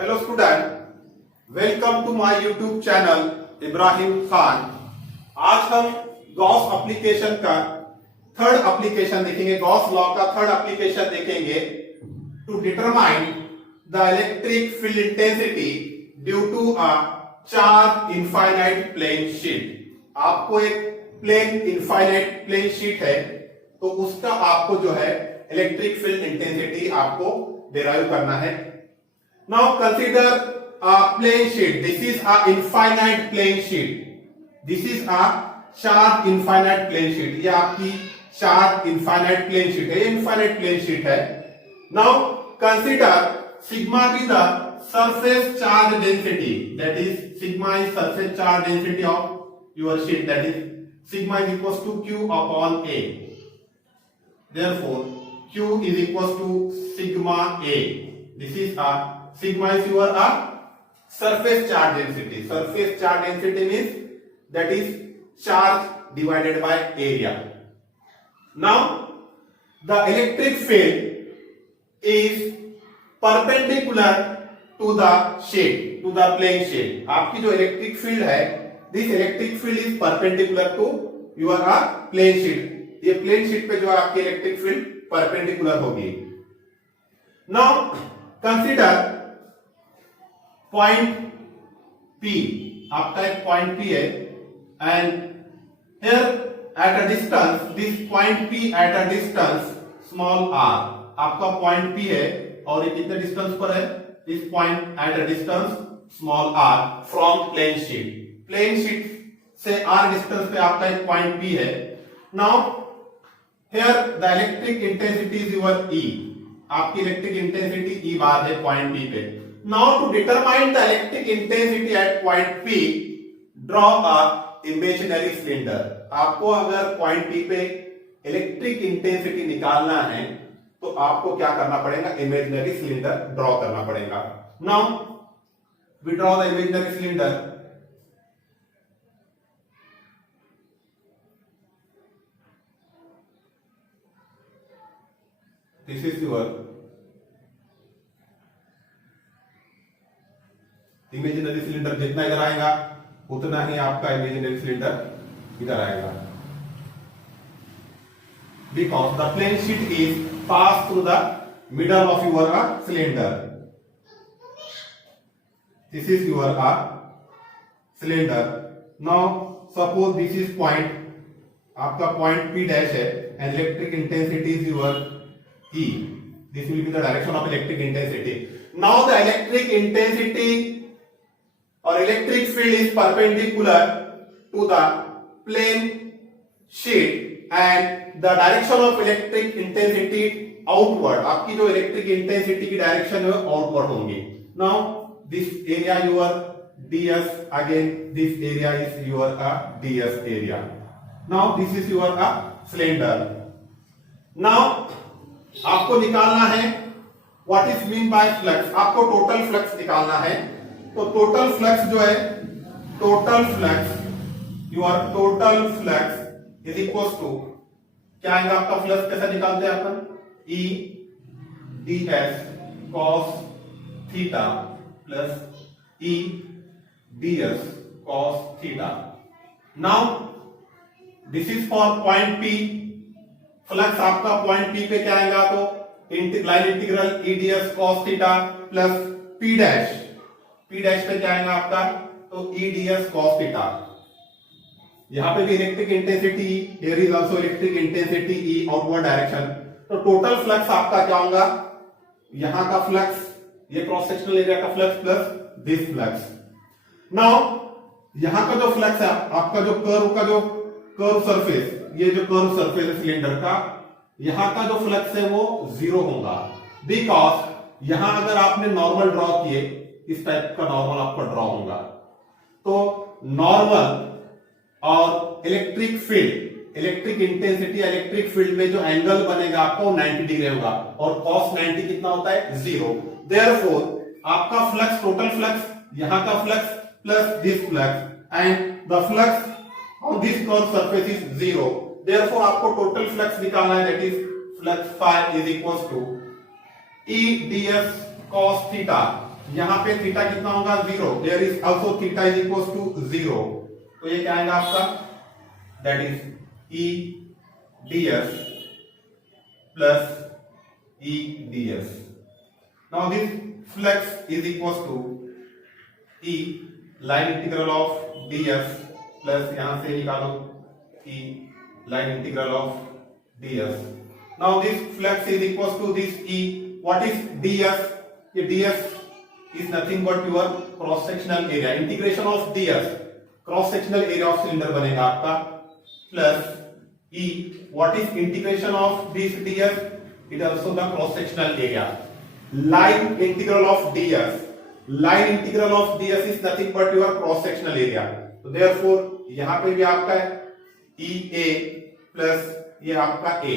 Hello student, welcome to my YouTube channel Ibrahim Khan. आज हम Gauss application का थर्ड एप्लीकेशन देखेंगे, गॉस लॉ का थर्ड एप्लीकेशन देखेंगे to determine the electric field intensity due to a charge infinite plane sheet. आपको एक plane infinite plane sheet है तो उसका आपको जो है इलेक्ट्रिक फील्ड इंटेंसिटी आपको डिराइव करना है। Now consider a plane sheet. This is a infinite plane sheet. This is a charge infinite plane sheet. ये आपकी charge infinite plane sheet है, ये infinite plane sheet है। Now consider sigma be the surface charge density. That is sigma is surface charge density of your sheet. That is sigma is equals to Q upon A. Therefore Q is equals to sigma A. This is a sigma is your surface charge density. Surface charge density means that is charge divided by area. Now the electric field is perpendicular to the sheet, to the plane sheet. आपकी जो electric field है, this electric field is perpendicular to your plane sheet. ये plane sheet पे जो आपकी electric field perpendicular होगी। Now consider point P, आपका एक पॉइंट P है and here at a distance this point P at a distance small r। आपका point P है और ये कितने डिस्टेंस पर है? This point at a distance small r from plane sheet. Plane sheet से r डिस्टेंस पे आपका एक पॉइंट P है। Now here the electric intensity is your E। आपकी इलेक्ट्रिक इंटेंसिटी E बार है पॉइंट P पे। Now to determine the electric intensity at point P, draw a imaginary cylinder. आपको अगर पॉइंट P पे इलेक्ट्रिक इंटेंसिटी निकालना है तो आपको क्या करना पड़ेगा? इमेजिनरी सिलेंडर ड्रॉ करना पड़ेगा। Now we draw the imaginary cylinder. This is your imaginary cylinder. जितना इधर आएगा उतना ही आपका इमेजिनरी सिलेंडर इधर आएगा। Because the plane sheet is pass through the middle of your cylinder. This is your cylinder. Now suppose this is point, आपका point P dash है and electric intensity is your E. This will be the direction of electric intensity. Now the electric intensity or electric field is perpendicular to the plane sheet and the direction of electric intensity outward. आपकी जो electric intensity की direction है outward होंगी। Now this area your ds, again this area is your ds area. Now this is your cylinder. Now आपको निकालना है what is mean by flux. आपको total flux निकालना है तो टोटल फ्लक्स जो है, total flux your total flux is equal to क्या आएगा? आपका फ्लक्स कैसा निकालते हैं अपन? E ds cos theta plus E ds cos theta. Now this is for point P। Flux आपका पॉइंट P पे क्या आएगा? तो line integral E ds cos theta plus P dash. P dash पे क्या आएगा आपका? तो E ds cos थीटा। यहां पे भी electric intensity, here is also electric intensity E outward direction. तो टोटल फ्लक्स आपका क्या होगा? यहां का फ्लक्स, ये क्रॉस सेक्शनल एरिया का flux plus this flux. Now यहां का जो फ्लक्स है आपका, जो कर्व सरफेस, ये जो कर्व सरफेस है सिलेंडर का, यहां का जो फ्लक्स है वो जीरो होगा। बिकॉज यहां अगर आपने नॉर्मल ड्रॉ किए, इस टाइप का नॉर्मल आपका ड्रॉ होगा, तो नॉर्मल और electric field, electric intensity, electric field में जो एंगल बनेगा आपका वो 90 डिग्री होगा और cos 90 कितना होता है? जीरो। देयरफॉर आपका फ्लक्स, टोटल फ्लक्स, यहां का flux plus this flux and the flux on this curved surface is zero. Therefore आपको टोटल फ्लक्स निकालना है, that is flux phi is equals to E ds cos theta यहाँ पे थीटा कितना होगा 0, there is also theta is equal to 0, तो ये क्या आएगा आपका, दैट इज ई ds प्लस E ds. Now this flux is equals to e line integral of ds plus यहां से निकालो e line integral of ds. Now this flux is equals to this e. What is ds? ये ds is nothing but your cross sectional area. Integration of ds, cross sectional area of cylinder बनेगा आपका, plus e. What is integration of this ds? It is also the cross sectional area. Line integral of ds, line integral of ds is nothing but your cross sectional area. So therefore यहाँ पे भी आपका e a plus ये आपका a,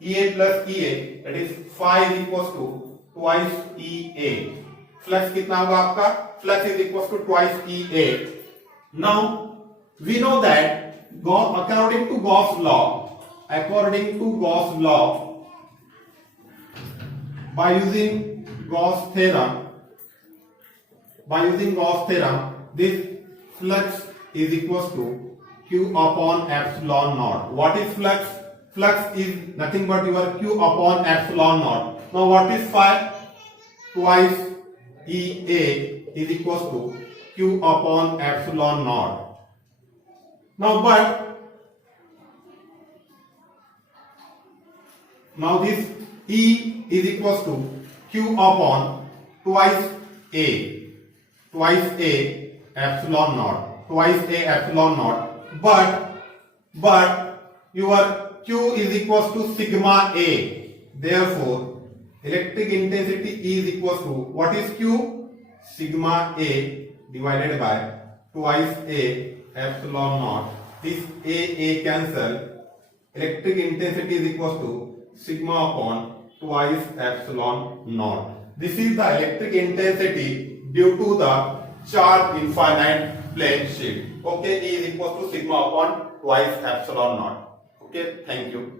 e a plus e a, that is phi is equals to twice e a. Flux कितना होगा आपका, flux is equals to twice e a. Now we know that according to Gauss law, by using Gauss theorem, this flux is equals to q upon epsilon naught. What is flux? Flux is nothing but your q upon epsilon naught. Now what is phi? Twice EA is equals to q upon epsilon naught. Now this E is equals to q upon twice A epsilon naught, but your q is equals to sigma A. Therefore electric intensity E is equals to, what is q? Sigma A divided by twice A epsilon naught. This A cancel. Electric intensity is equals to sigma upon twice epsilon naught. This is the electric intensity due to the charge infinite plane sheet. Okay, E is equals to sigma upon twice epsilon naught. Okay, thank you.